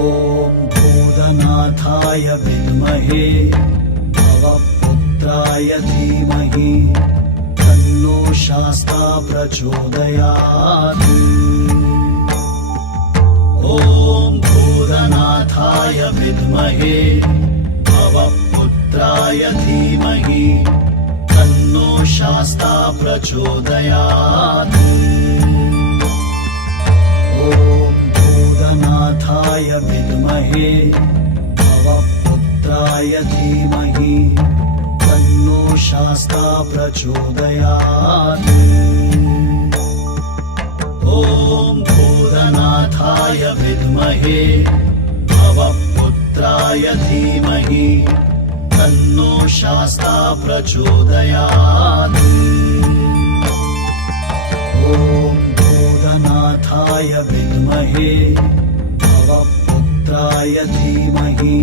ॐ भूतनाथाय विद्महे भवपुत्राय धीमहि तन्नो शास्ता प्रचोदयात्। ॐ भूतनाथाय विद्महे भवपुत्राय धीमहि तन्नो शास्ता प्रचोदयात्। ॐ भूतनाथाय विद्महे भवपुत्राय धीमहि तन्नो शास्ता प्रचोदयात्। ॐ भूतनाथाय विद्महे भवपुत्राय धीमहि तन्नो शास्ता प्रचोदयात्। ॐ भूतनाथाय विद्महे भवपुत्राय धीमहि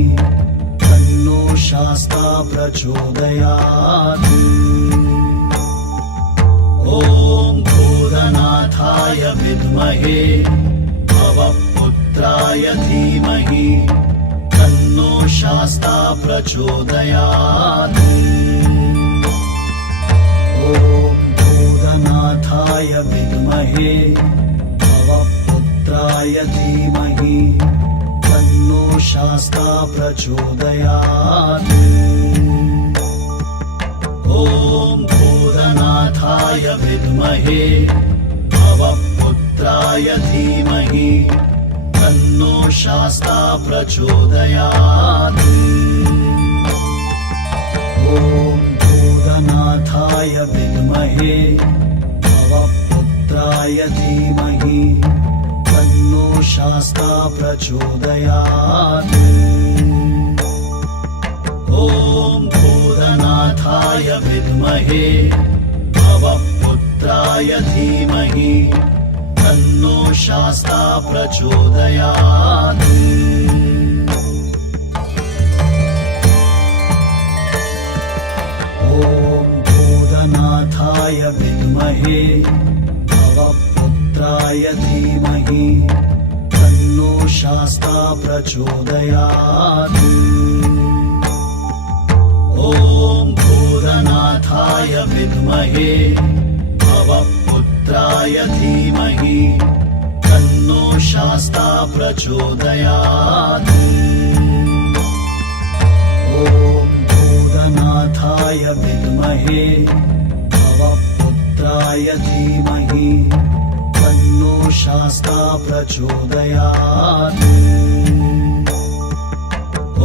तन्नो शास्ता प्रचोदयात्। ॐ भूतनाथाय विद्महे भवपुत्राय धीमहि तन्नो शास्ता प्रचोदयात्। ॐ भूतनाथाय विद्महे भवपुत्राय धीमहि तन्नो शास्ता प्रचोदयात्। ॐ भूतनाथाय विद्महे भवपुत्राय धीमहि तन्नो शास्ता प्रचोदयात्। ॐ भूतनाथाय विद्महे भवपुत्राय धीमहि तन्नो शास्ता प्रचोदयात्। ॐ भूतनाथाय विद्महे भवपुत्राय धीमहि तन्नो शास्ता प्रचोदयात्। ॐ भूतनाथाय विद्महे भवपुत्राय धीमहि तन्नो शास्ता प्रचोदयात्। ॐ भूतनाथाय विद्महे भवपुत्राय धीमहि तन्नो शास्ता प्रचोदयात्। ॐ भूतनाथाय विद्महे भवपुत्राय धीमहि तन्नो शास्ता प्रचोदयात्।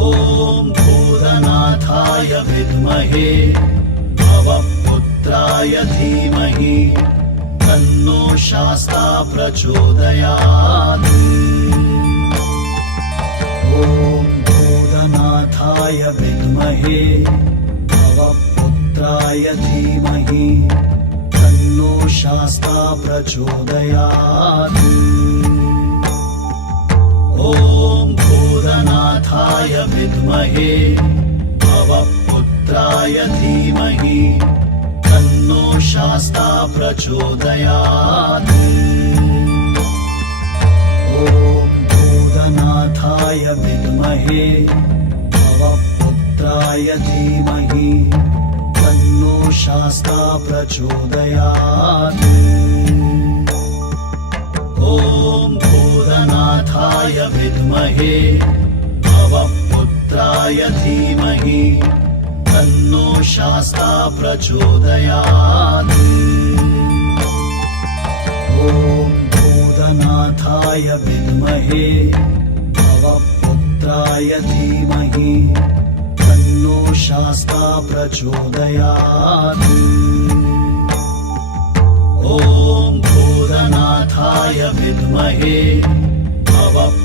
ॐ भूतनाथाय विद्महे भवपुत्राय धीमहि तन्नो शास्ता प्रचोदयात्। ॐ भूतनाथाय विद्महे भवपुत्राय धीमहि तन्नो शास्ता प्रचोदयात्। ॐ भूतनाथाय विद्महे भवपुत्राय धीमहि तन्नो शास्ता प्रचोदयात्। ॐ भूतनाथाय विद्महे भवपुत्राय धीमहि तन्नो शास्ता प्रचोदयात्। ॐ भूतनाथाय विद्महे भवपुत्राय धीमहि तन्नो शास्ता प्रचोदयात्। ॐ भूतनाथाय विद्महे भवपुत्राय धीमहि तन्नो शास्ता प्रचोदयात्। ॐ भूतनाथाय विद्महे भवपुत्राय